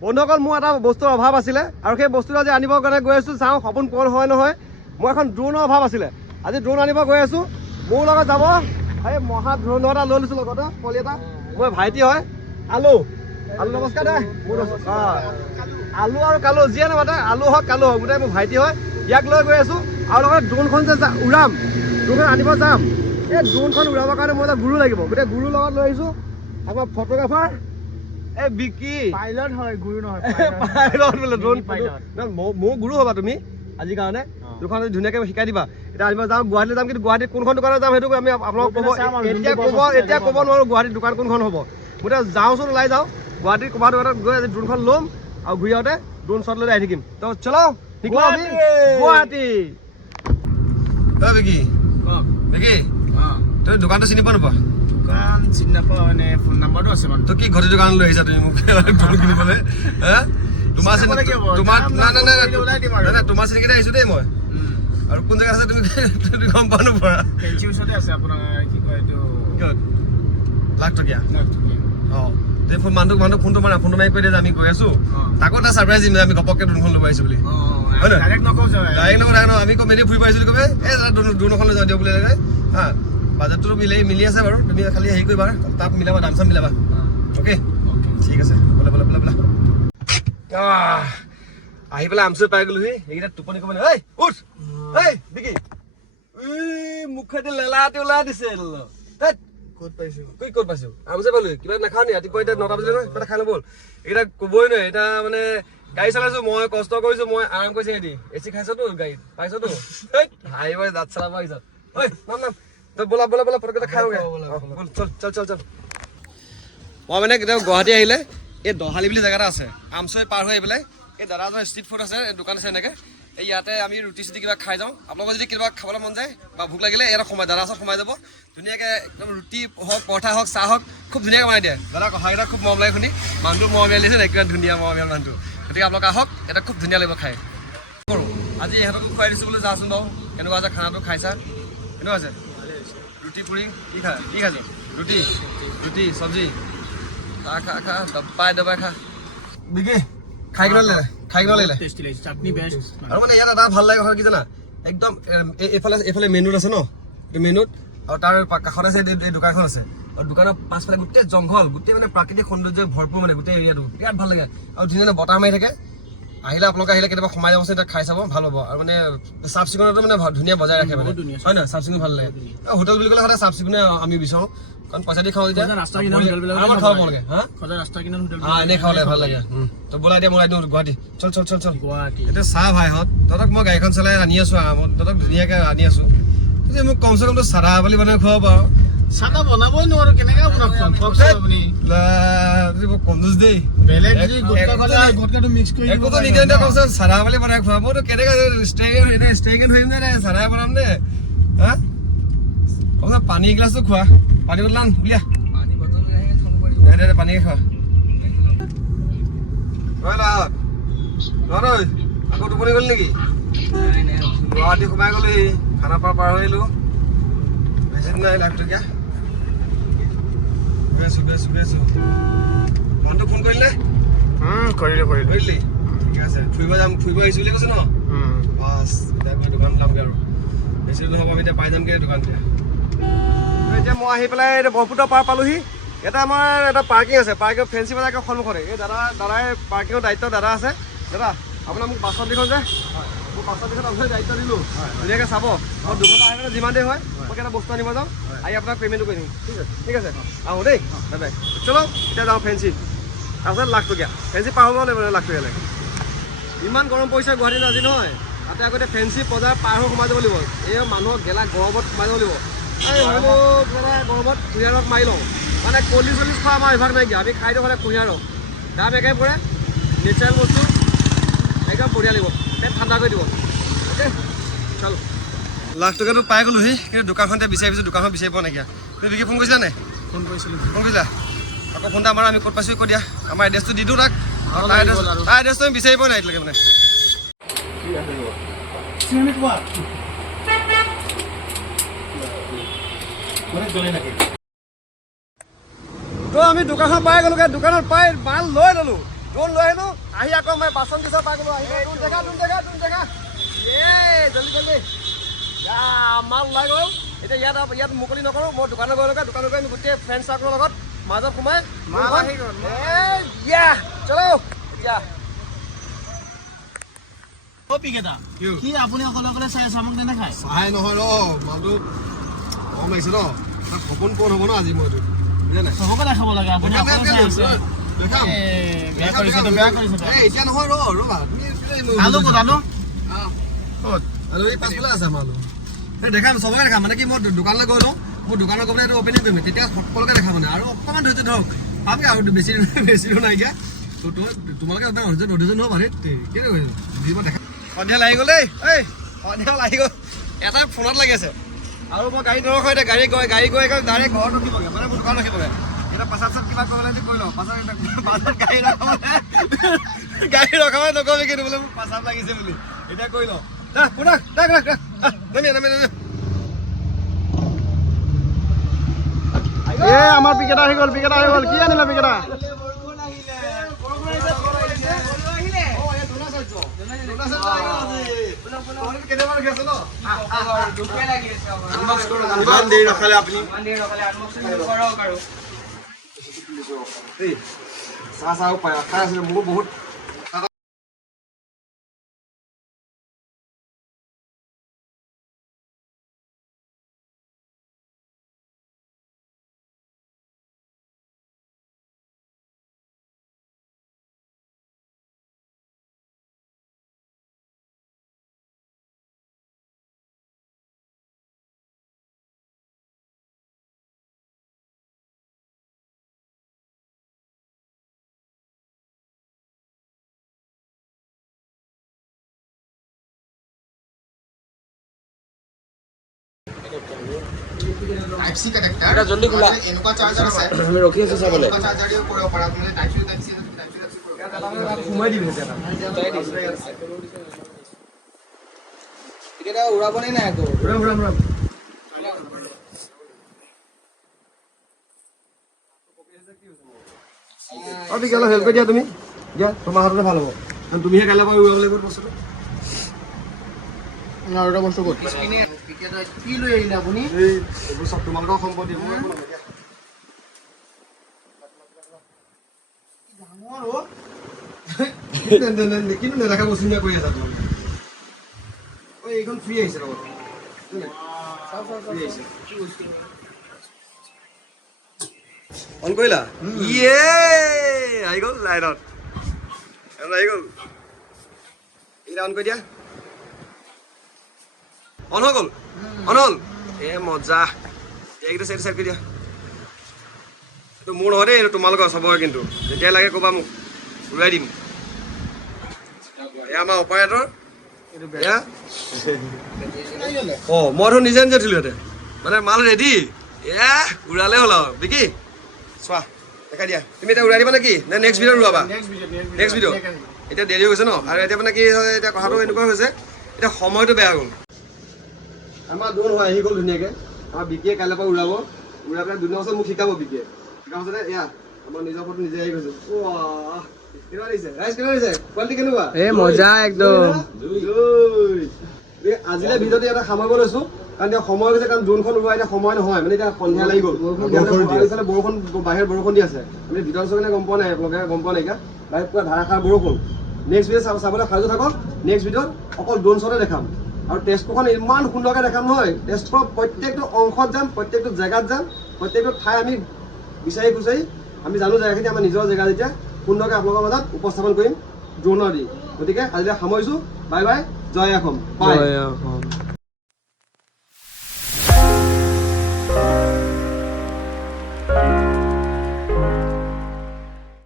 বন্ধুসকল মোৰ এটা বস্তুৰ অভাৱ আছিলে আৰু সেই বস্তুটো আজি আনিবৰ কাৰণে গৈ আছোঁ চাওঁ সপোন পূৰণ হয় নহয় মোৰ এখন ড্ৰোনৰ অভাৱ আছিলে আজি ড্ৰোন আনিব গৈ আছোঁ মোৰ লগত যাব এই মহা ড্ৰোন এটা লৈ লৈছোঁ লগতে পলি এটা মই ভাইটি হয় আলু নমস্কাৰ দে মোৰ আলু আৰু কালু যিয়ে নামাতে আলু হওক কালু হওক গোটেই মোৰ ভাইটি হয় ইয়াক লৈ গৈ আছোঁ আৰু লগত ড্ৰোনখন যে উৰাম ড্ৰোনখন আনিব যাম এই ড্ৰোনখন উৰাবৰ কাৰণে মই এটা গুৰু লাগিব গোটেই গুৰুৰ লগত লৈ আহিছোঁ আমাৰ ফটোগ্ৰাফাৰ এই বিকি পাইলট হয় গুৰু নহয় পাইলট বোলে ড্ৰোন মোৰ গুৰু হ'বা তুমি আজি কাৰণে দুখন ধুনীয়াকৈ শিকাই দিবা এতিয়া আনিব যাম গুৱাহাটীলৈ যাম কিন্তু গুৱাহাটীত কোনখন দোকানত যাম সেইটো আমি আপোনালোকক ক'ব এতিয়া ক'ব নোৱাৰোঁ গুৱাহাটীত দোকান কোনখন হ'ব মই এতিয়া যাওঁচোন ওলাই যাওঁ গুৱাহাটীত ক'ৰবাত দোকানত গৈ আজি ড্ৰোনখন ল'ম আৰু ঘূৰি আহোঁতে ড্ৰোন শ্বট লৈ আহি থাকিম তো চলো গুৱাহাটী বিকি বিকি তই দোকানটো চিনি পোৱা নোপোৱা দোকান চিনি নাপাওঁ মানে ফোন নাম্বাৰটো আছে মানে তই কি ঘটি দোকান লৈ আহিছা তুমি মোক ড্ৰোন কিনিবলৈ তোমাৰ চিনিকেইটা আহিছোঁ দেই মই আৰু কোন জেগাত আছে তুমি গম পোৱা নোপোৱা ফেঞ্চি ওচৰতে আছে আপোনাৰ কি কয় এইটো লাখ টকীয়া অঁ এই মানুহটো ফোনটো মাৰি কৈ দিয়ে যে আমি গৈ আছোঁ তাকো এটা ছাৰপ্ৰাইজ দিম আমি ঘপককৈ ড্ৰোনখন ল'ব আহিছোঁ বুলি হয় নহয় ডাইৰেক্ট নকওঁ আমি কম এনেই ফুৰিব আহিছোঁ বুলি ক'বে এই ড্ৰোন এখন লৈ যাওঁ দিয়ক বুলি হা বাজেটটো মিলি আছে বাৰু তুমি খালি হেৰি কৰিবা তাত মিলাবা দাম চাম মিলাবা অ'কে ঠিক আছে বোলে আহি পেলাই আমচুৰ পাই গ'লোহি এইকেইটা টোপনি ক'ব নাই উঠ বিকি মুখেদি লেলাটি ওলাই দিছে ক'ত পাইছো আমচে পালো কিবা নাখাওঁ নি ৰাতিপুৱা এতিয়া 9টা বাজিলে নহয় কিবা এটা খাই ল'ব এইকেইটা ক'বই নোৱাৰে এতিয়া মানে গাড়ী চলাইছো মই কষ্ট কৰিছো মই আৰাম কৰিছো সিহঁতি এচি খাইছতো গাড়ীত পাইছতো হাঁহিব দাঁত চলাব আহিছ নাম তই বোলা ফটকতে খাই চল মই মানে কেতিয়াবা গুৱাহাটী আহিলে এই দহালি বুলি জেগা এটা আছে আমচৈ পাৰ হৈ পেলাই এই দাদাজনৰ ষ্ট্ৰীট ফুড আছে দোকান আছে এনেকৈ এই ইয়াতে আমি ৰুটি চুটি কিবা খাই যাওঁ আপোনালোকৰ যদি কিবা খাবলৈ মন যায় বা ভোক লাগিলে ইয়াত দাদা ওচৰত সোমাই যাব ধুনীয়াকৈ একদম ৰুটি হওক পৰঠা হওক চাহ হওক খুব ধুনীয়াকৈ বনাই দিয়ে দাদা কথাকেইটা খুব মৰম লাগে শুনি মানুহটো মৰমিয়াল দিছে নে কিমান ধুনীয়া মৰমিয়াল মানুহটো গতিকে আপোনালোক আহক এটা খুব ধুনীয়া লাগিব খাই কৰোঁ আজি ইহঁতকো খুৱাই দিছোঁ বোলো যাচোন বাৰু কেনেকুৱা আছে খানাটো খাইছা কেনেকুৱা আছে ৰুটি পুৰি কি খাইছ ৰুটি চব্জি খা দবাই খা বিকি খাই কিনে লাগিলে আৰু মানে ইয়াত এটা ভাল লাগে কথা কি জানা একদম এইফালে মেনুত আছে ন মেনুত আৰু তাৰ কাষত আছে এই দোকানখন আছে আৰু দোকানৰ পাছফালে গোটেই জংঘল গোটেই মানে প্ৰাকৃতিক সৌন্দৰ্য ভৰপূৰ মানে গোটেই এৰিয়াটো বিৰাট ভাল লাগে আৰু ধুনীয়া বতাহ মাৰি থাকে আহিলে আপোনালোকে আহিলে কেতিয়াবা সোমাই যাবচোন এতিয়া খাই চাব ভাল হ'ব আৰু মানে চাফ চিকুণতো মানে ধুনীয়া বজাই ৰাখে মানে হয় নহয় চাফ চিকুণ ভাল লাগে হোটেল বুলি ক'লে সদায় চাফ চিকুণে আমি বিচাৰোঁ কাৰণ পইচা দি খাওঁ যেতিয়া আমাৰ খাব লাগে এনেই খাব লাগে ভাল লাগে তো বোলা এতিয়া মই দিওঁ গুৱাহাটী চল এতিয়া চাহ ভাইহঁত তহঁতক মই গাড়ীখন চলাই আনি আছোঁ তহঁতক ধুনীয়াকৈ আনি আছোঁ মোক কমচে কমটো চাদা বুলি বনাই খুৱাব পাৰ চাদা বনাবই নোৱাৰো কেনেকৈ আপোনাক কমজুজ দেই একোতো নিজে কমচে চাদা বুলি বনাই খুৱাব মইতো কেনেকৈ ষ্ট্ৰেগেন ধৰিম নে চাদাই বনাম নে হা কমচে পানী এগিলাচটো খোৱা পানী বটল আন উলিয়া পানী খোৱা আকৌ টোপনি গ'ল নেকি গুৱাহাটী সোমাই গ'লো খানাপাৰা পাৰ হৈ আহিলোঁ বেছি দিন নাই লাখ টকীয়া গৈ আছো মানুহটো ফোন কৰিলে কৰিলি ঠিক আছে ফুৰিব আহিছোঁ বুলি কৈছে ন বাছ মই দোকান ওলামগৈ আৰু বেছি দিন নহ'ব আমি এতিয়া পাই যামগৈ দোকানটো এতিয়া মই আহি পেলাই এতিয়া ব্ৰহ্মপুত্ৰ পাৰ পালোহি এটা আমাৰ এটা পাৰ্কিং আছে পাৰ্কিং ফেঞ্চি বজাৰৰ সন্মুখতে এই দাদাই পাৰ্কিঙৰ দায়িত্ব দাদা আছে দাদা আপোনাৰ মোক বাছত দিখন যে মোক বাছত দিখন আপোনাক দায়িত্ব দিলোঁ ধুনীয়াকৈ চাব মই দুঘণ্টা আহি পেলাই যিমান দেৰি হয় মই এটা বস্তু আনিব যাওঁ আহি আপোনাক পে'মেণ্টটো কৰি দিম ঠিক আছে আহোঁ দেই দাদাই চলো এতিয়া যাওঁ ফেঞ্চি তাৰপিছত লাখ টকীয়া ফেঞ্চি পাৰ হ'ব লাগিব লাখ টকীয়ালৈ ইমান গৰম পৰিছে গুৱাহাটীত আজি নহয় তাতে আগতে ফেঞ্চি বজাৰ পাৰ হৈ সোমাই যাব লাগিব এই মানুহক গেলা গৰমত সোমাই যাব লাগিব এই হয়তো গৰমত কুঁহিয়াৰ ৰস মাৰি লওঁ মানে কল্ড চল্লিছ খোৱা আমাৰ অভ্যাস নাইকিয়া আমি খাই দিওঁ হ'লে কুঁহিয়াৰ ৰস দাম একে পৰে নেচাৰেল বস্তু একদম বঢ়িয়া লাগিব পেট ঠাণ্ডা কৰি দিব অ'কে চল লাখ টকাটো পাই গ'লোহি কিন্তু দোকানখনতে বিচাৰি ফুৰিছোঁ দোকানখন বিচাৰি পোৱা নাইকিয়া তুমি বিকি ফোন কৰিছিলা নে ফোন কৰিছিলা আকৌ ফোনটা আমাৰ আমি ক'ত পাইছোঁ কৈ দিয়া আমাৰ এড্ৰেছটো দি দিওঁ তাক তাৰ এড্ৰেছটো আমি বিচাৰি পোৱা নাই এতিয়ালৈকে মানে তো আমি দোকানখন পাই গ'লোগৈ দোকানত পাই মাল লৈ ল'লোঁ ড্ৰোন লৈ আহিলো আহি আকৌ মই বাচন দিছা পাই গলো আহি ড্ৰোন দেখা জলদি জলদি মাল ওলাই গ'ল এতিয়া ইয়াত মুকলি নকৰো মই দোকানত গৈ আমি গোটেই ফ্ৰেণ্ড চাৰ্কলৰ লগত মাজত সোমাই মাল আহি গ'ল চলো এতিয়া কি আপুনি অকলে অকলে চাই আছে আমাক নেদেখায় চাই নহয় ৰ মালটো কম লাগিছে ন সপোন পূৰণ হ'ব ন আজি মইতো বুজিলা নাই চবকে দেখাব লাগে আপুনি অকলে চাই আছে দেখাম বেয়া কৰিছে এতিয়া নহয় ৰ'বা তুমি আলু ক'ত আলু আৰু এই পাছফালে আছে আমাৰ আলু দেখাম চবকে দেখাম মানে কি মই দোকানলৈ গৈ লওঁ মোৰ দোকানত গ'লে এইটো অপেনিং কৰিম তেতিয়া সকলোকে দেখাম মানে আৰু অকণমান ধৈৰ্য ধৰক পামগৈ আৰু বেছি নাইকিয়া তোমালোকে ধৈৰ্য নহ'ব পাৰে কি দিব দেখা সন্ধিয়া লাগি গ'ল এই সন্ধিয়া লাগি গ'ল এটাই ফোনত লাগি আছে আৰু মই গাড়ী নৰখাওঁ এতিয়া গাড়ী গৈ ডাইৰেক্ট ঘৰত ৰখিবগৈ মানে মোৰ দোকান ৰখিবগৈ এতিয়া পাছত কিবা কৰিবলৈ কৰি লওঁ পাছত গাড়ী ৰখাবলৈ নকবি কিন্তু বোলে মোৰ পাছত লাগিছে বুলি এতিয়া কৰি লওঁ আমাৰ পিকেটা আহি গ'ল কি আনিলা পিকেটা ইমান দেৰি ৰখালে আপুনি চাহ পাই খাই আছিলে মোৰ বহুত टाइप सी कनेक्टर এটা জলদি খোলা इनका चार्जर আছে আমি ৰখি আছো চাবলৈ इनका चार्जर দিয়ে কৰিব পাৰা তুমি টাইপ সি কৰিব সোমাই দিবি এটা এটা উড়াবনে না একো উৰাম অবি গেল হেল্প দিয়া তুমি দিয়া তোমাৰ হাততে ভাল হ'ব কাৰণ তুমিহে কাইলৈ পৰা উৰাবলৈ গৈ বস্তুটো আৰু এটা বস্তু ক'ত স্ক্ৰিনে পিকেটা কি লৈ আহিলে আপুনি এই এইবোৰ চব তোমালোকৰ সম্পত্তি মোৰ একো নহয় দিয়া ডাঙৰ ও কিন্তু নেদেখা বস্তু নিয়া কৰি আছা তোমালোকে ঐ এইখন ফ্ৰী আহিছে লগত ফ্ৰী আহিছে অন কৰিলা ইয়ে আহি গ'ল লাইনত আহি গ'ল এইটা অন কৰি দিয়া অন হৈ গ'ল অন হ'ল এ মজা এইকেইটা চাইড চাইড কৰি দিয়া এইটো মোৰ নহয় দেই এইটো তোমালোকৰ চবৰে কিন্তু যেতিয়াই লাগে ক'বা মোক উৰাই দিম এয়া আমাৰ অপাৰেটৰ এয়া অঁ মই ধৰ নিজে নিজে উঠিলোঁ ইয়াতে মানে মাল ৰেডি এয়া উৰালে হ'ল আৰু বিকি চোৱা দেখাই দিয়া তুমি এতিয়া উৰাই দিবা নেকি নে নেক্সট ভিডিঅ' উৰাবা নেক্সট ভিডিঅ' এতিয়া দেৰি হৈ গৈছে ন আৰু এতিয়া মানে কি হয় এতিয়া কথাটো এনেকুৱা হৈছে এতিয়া সময়টো বেয়া গ'ল আমাৰ ড্ৰোন হয় আহি গ'ল ধুনীয়াকৈ আমাৰ বিকিয়ে কাইলৈ পৰা উৰাব উৰাই পেলাই দুদিনৰ পাছত মোক শিকাব বিকিয়ে শিকাৰ পাছতে এয়া আমাৰ নিজৰ ফটো নিজে আহি গৈছে কেনেকুৱা দিছে ৰাইজ কেনেকুৱা দিছে কোৱালিটি কেনেকুৱা এই মজা একদম আজিলৈ ভিডিঅ'টো এটা সামৰিব লৈছো কাৰণ এতিয়া সময় হৈছে কাৰণ ড্ৰোনখন উৰুৱা এতিয়া সময় নহয় মানে এতিয়া সন্ধিয়া লাগি গ'ল বৰষুণ বাহিৰত বৰষুণ দি আছে আমি ভিতৰত চোৱা গম পোৱা নাই আপোনালোকে গম পোৱা নাই এতিয়া বাহিৰত পুৰা ধাৰাসাৰ বৰষুণ নেক্সট ভিডিঅ' চাবলৈ সাজু থাকক নেক্সট ভিডিঅ'ত অকল ড্ৰোন শ্বটে দেখাম আৰু তেজপুৰখন ইমান সুন্দৰকৈ দেখাম নহয় তেজপুৰৰ প্ৰত্যেকটো অংশত যাম প্ৰত্যেকটো জেগাত যাম প্ৰত্যেকটো ঠাই আমি বিচাৰি খুচাৰি আমি জানো জেগাখিনি আমাৰ নিজৰ জেগা যেতিয়া সুন্দৰকৈ আপোনালোকৰ মাজত উপস্থাপন কৰিম ড্ৰোনৰ দি গতিকে আজিলৈ সামৰিছোঁ বাই বাই জয় অসম বাই